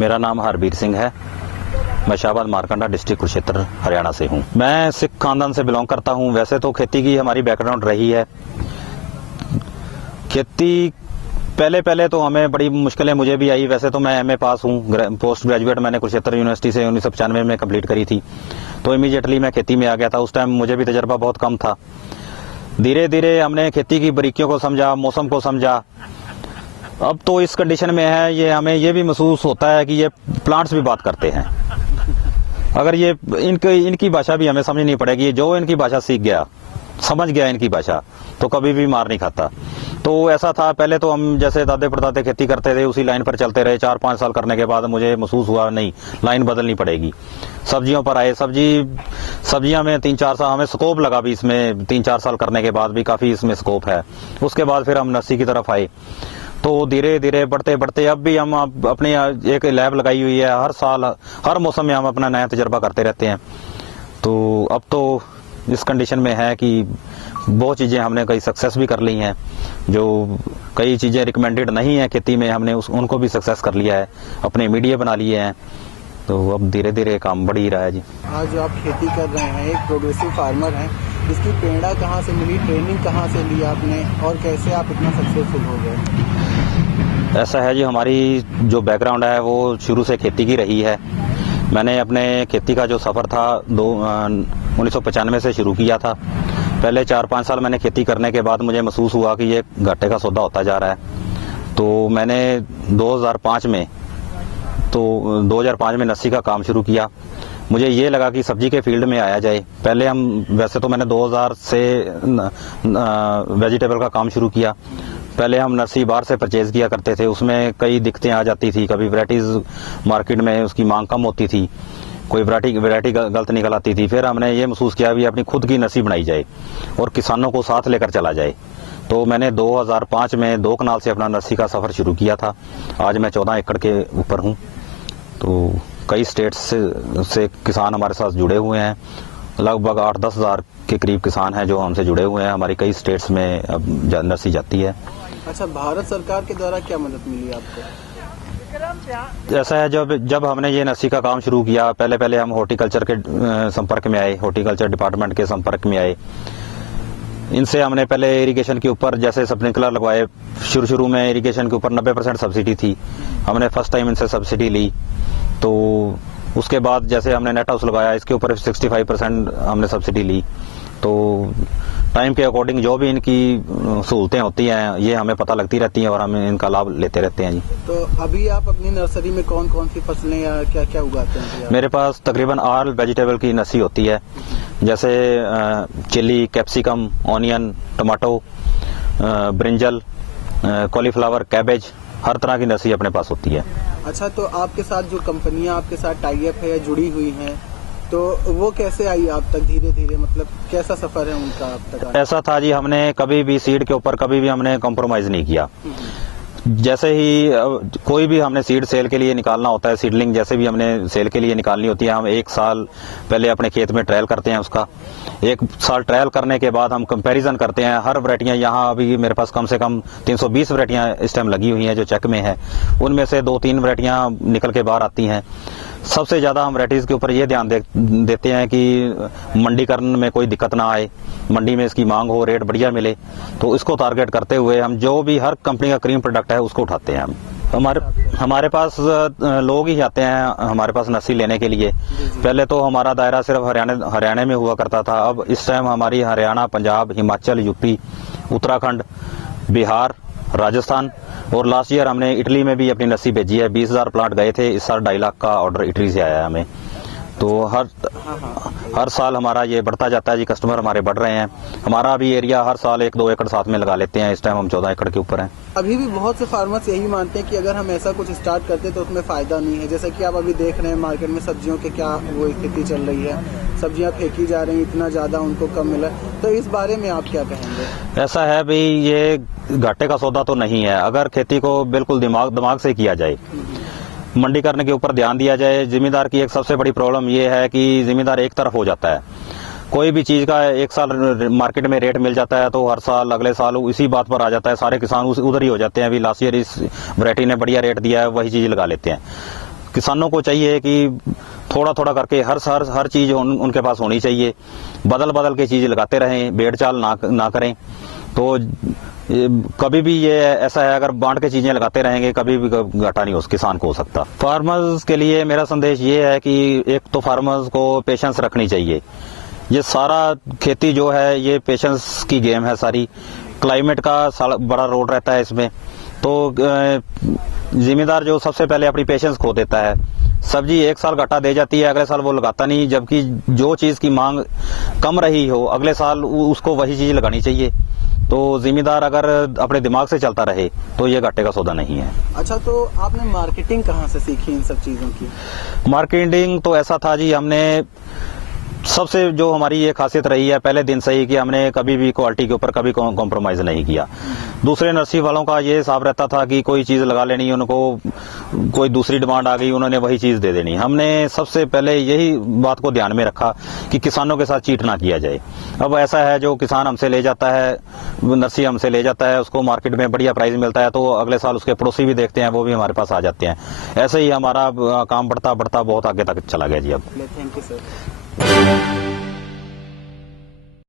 मेरा नाम हरबीर सिंह है। मैं शाहबाद मारकंडा डिस्ट्रिक्ट कुरुक्षेत्र हरियाणा से हूँ। मैं सिख खानदान से बिलोंग करता हूँ। वैसे तो खेती की हमारी बैकग्राउंड रही है। खेती पहले तो हमें बड़ी मुश्किलें मुझे भी आई। वैसे तो मैं एमए पास हूँ, पोस्ट ग्रेजुएट मैंने कुरुक्षेत्र यूनिवर्सिटी से 1995 में कंप्लीट करी थी। तो इमीडिएटली मैं खेती में आ गया था। उस टाइम मुझे भी तजर्बा बहुत कम था। धीरे धीरे हमने खेती की बारीकियों को समझा, मौसम को समझा। अब तो इस कंडीशन में है, ये हमें ये भी महसूस होता है कि ये प्लांट्स भी बात करते हैं। अगर ये इनकी भाषा भी हमें समझनी पड़ेगी। जो इनकी भाषा सीख गया, समझ गया इनकी भाषा, तो कभी भी मार नहीं खाता। तो ऐसा था, पहले तो हम जैसे दादे परदादे खेती करते थे, उसी लाइन पर चलते रहे। 4-5 साल करने के बाद मुझे महसूस हुआ नहीं, लाइन बदलनी पड़ेगी। सब्जियों पर आए। सब्जियां में 3-4 साल हमें स्कोप लगा भी। इसमें 3-4 साल करने के बाद भी काफी इसमें स्कोप है। उसके बाद फिर हम नर्सरी की तरफ आए। तो धीरे धीरे बढ़ते बढ़ते अब भी हम अपने एक लैब लगाई हुई है। हर साल हर मौसम में हम अपना नया तजर्बा करते रहते हैं। तो अब तो इस कंडीशन में है कि बहुत चीज़ें हमने कई सक्सेस भी कर ली हैं। जो कई चीज़ें रिकमेंडेड नहीं है खेती में, हमने उनको भी सक्सेस कर लिया है, अपने मीडिया बना लिए हैं। तो अब धीरे धीरे काम बढ़ ही रहा है जी। आज जो आप खेती कर रहे हैं, एक प्रोग्रेसिव फार्मर हैं, इसकी प्रेरणा कहाँ से मिली, ट्रेनिंग कहाँ से ली आपने, और कैसे आप इतना सक्सेसफुल हो गए? ऐसा है जी, हमारी जो बैकग्राउंड है वो शुरू से खेती की रही है। मैंने अपने खेती का जो सफ़र था 1995 से शुरू किया था। पहले 4-5 साल मैंने खेती करने के बाद मुझे महसूस हुआ कि ये घाटे का सौदा होता जा रहा है। तो मैंने 2005 में नर्सरी का काम शुरू किया। मुझे ये लगा कि सब्जी के फील्ड में आया जाए। पहले वैसे तो मैंने 2000 से वेजिटेबल का काम शुरू किया। पहले हम नर्सरी बाहर से परचेज किया करते थे। उसमें कई दिक्कतें आ जाती थी। कभी वैरायटीज मार्केट में उसकी मांग कम होती थी, कोई वैरायटी गलत निकल आती थी। फिर हमने ये महसूस किया भी अपनी खुद की नर्सरी बनाई जाए और किसानों को साथ लेकर चला जाए। तो मैंने 2005 में 2 कनाल से अपना नर्सरी का सफ़र शुरू किया था। आज मैं 14 एकड़ के ऊपर हूँ। तो कई स्टेट्स से किसान हमारे साथ जुड़े हुए हैं। लगभग 8-10 हज़ार के करीब किसान हैं जो हमसे जुड़े हुए हैं। हमारी कई स्टेट्स में अब नर्सरी जाती है। अच्छा, भारत सरकार के द्वारा क्या मदद मिली आपको? ऐसा है, जब हमने ये नर्सरी का काम शुरू किया, पहले हम हॉर्टिकल्चर के संपर्क में आए, हॉर्टिकल्चर डिपार्टमेंट के संपर्क में आए। इनसे हमने पहले इरिगेशन के ऊपर जैसे स्प्रिंकलर लगवाए। शुरू में इरिगेशन के ऊपर 90% सब्सिडी थी। हमने फर्स्ट टाइम इनसे सब्सिडी ली। तो उसके बाद जैसे हमने नेट हाउस लगाया, इसके ऊपर 65% हमने सब्सिडी ली। तो टाइम के अकॉर्डिंग जो भी इनकी सहूलतें होती हैं, ये हमें पता लगती रहती हैं और हम इनका लाभ लेते रहते हैं जी। तो अभी आप अपनी नर्सरी में कौन कौन सी फसलें या क्या क्या उगाते हैं? मेरे पास तकरीबन ऑल वेजिटेबल की नर्सरी होती है। जैसे chilli, capsicum, onion, tomato, brinjal, cauliflower, cabbage, हर तरह की नर्सरी अपने पास होती है। अच्छा, तो आपके साथ जो कंपनियां आपके साथ टाई अप है या जुड़ी हुई हैं, तो वो कैसे आई आप तक धीरे धीरे, मतलब कैसा सफर है उनका आप तक? ऐसा था जी, हमने कभी भी सीड के ऊपर कभी भी हमने कॉम्प्रोमाइज नहीं किया। जैसे ही कोई भी हमने सीड सेल के लिए निकालना होता है, सीडलिंग जैसे भी हमने सेल के लिए निकालनी होती है, हम 1 साल पहले अपने खेत में ट्रायल करते हैं उसका। 1 साल ट्रायल करने के बाद हम कंपैरिजन करते हैं। हर वैरायटियां यहाँ अभी मेरे पास कम से कम 320 वैरायटियां इस टाइम लगी हुई हैं जो चेक में है। उनमें से 2-3 वैरायटियां निकल के बाहर आती हैं। सबसे ज़्यादा हम वैरायटीज़ के ऊपर ये ध्यान देते हैं कि मंडीकरण में कोई दिक्कत ना आए, मंडी में इसकी मांग हो, रेट बढ़िया मिले। तो इसको टारगेट करते हुए हम जो भी हर कंपनी का क्रीम प्रोडक्ट है उसको उठाते हैं। हम हमारे पास लोग ही आते हैं हमारे पास नर्सरी लेने के लिए। पहले तो हमारा दायरा सिर्फ हरियाणा में हुआ करता था। अब इस टाइम हमारी हरियाणा, पंजाब, हिमाचल, यूपी, उत्तराखंड, बिहार, राजस्थान और लास्ट ईयर हमने इटली में भी अपनी नर्सरी भेजी है। 20,000 प्लांट गए थे। इस साल 2.5 लाख का ऑर्डर इटली से आया है हमें। तो हर साल हमारा ये बढ़ता जाता है जी। कस्टमर हमारे बढ़ रहे हैं। हमारा भी एरिया हर साल 1-2 एकड़ साथ में लगा लेते हैं। इस टाइम हम 14 एकड़ के ऊपर हैं। अभी भी बहुत से फार्मर्स यही मानते हैं कि अगर हम ऐसा कुछ स्टार्ट करते तो उसमें फायदा नहीं है। जैसे कि आप अभी देख रहे हैं मार्केट में सब्जियों के क्या वो स्थिति चल रही है, सब्जियां फेंकी जा रही हैं, इतना ज्यादा उनको कम मिला। तो इस बारे में आप क्या कहेंगे? ऐसा है भाई, ये घाटे का सौदा तो नहीं है। अगर खेती को बिल्कुल दिमाग से किया जाए, मंडीकरण के ऊपर ध्यान दिया जाए। जिम्मेदार की एक सबसे बड़ी प्रॉब्लम ये है कि जिम्मेदार एक तरफ हो जाता है। कोई भी चीज का 1 साल मार्केट में रेट मिल जाता है तो हर साल अगले साल इसी बात पर आ जाता है। सारे किसान उधर ही हो जाते हैं। अभी लास्ट ईयर इस वैरायटी ने बढ़िया रेट दिया है, वही चीज लगा लेते हैं। किसानों को चाहिए कि थोड़ा थोड़ा करके हर चीज उनके पास होनी चाहिए, बदल बदल के चीज लगाते रहें, भेड़ चाल ना करें। तो कभी भी ये ऐसा है, अगर बांट के चीजें लगाते रहेंगे कभी भी घाटा नहीं हो किसान को हो सकता। फार्मर्स के लिए मेरा संदेश ये है कि एक तो फार्मर्स को पेशेंस रखनी चाहिए। ये सारा खेती जो है ये पेशेंस की गेम है सारी, क्लाइमेट का बड़ा रोल रहता है इसमें। तो जिम्मेदार जो सबसे पहले अपनी पेशेंस खो देता है, सब्जी एक साल घाटा दे जाती है, अगले साल वो लगाता नहीं, जबकि जो चीज की मांग कम रही हो अगले साल उसको वही चीज लगानी चाहिए। तो जिम्मेदार अगर अपने दिमाग से चलता रहे तो ये घाटे का सौदा नहीं है। अच्छा, तो आपने मार्केटिंग कहाँ से सीखी इन सब चीजों की? मार्केटिंग तो ऐसा था जी, हमने सबसे जो हमारी ये खासियत रही है पहले दिन से ही कि हमने कभी भी क्वालिटी के ऊपर कभी कॉम्प्रोमाइज नहीं किया। दूसरे नर्सरी वालों का ये हिसाब रहता था कि कोई चीज लगा लेनी, उनको कोई दूसरी डिमांड आ गई उन्होंने वही चीज दे देनी। हमने सबसे पहले यही बात को ध्यान में रखा कि किसानों के साथ चीट ना किया जाए। अब ऐसा है जो किसान हमसे ले जाता है, नर्सरी हमसे ले जाता है, उसको मार्केट में बढ़िया प्राइस मिलता है तो अगले साल उसके पड़ोसी भी देखते हैं, वो भी हमारे पास आ जाते हैं। ऐसे ही हमारा काम बढ़ता बढ़ता बहुत आगे तक चला गया जी। अब थैंक यू सर।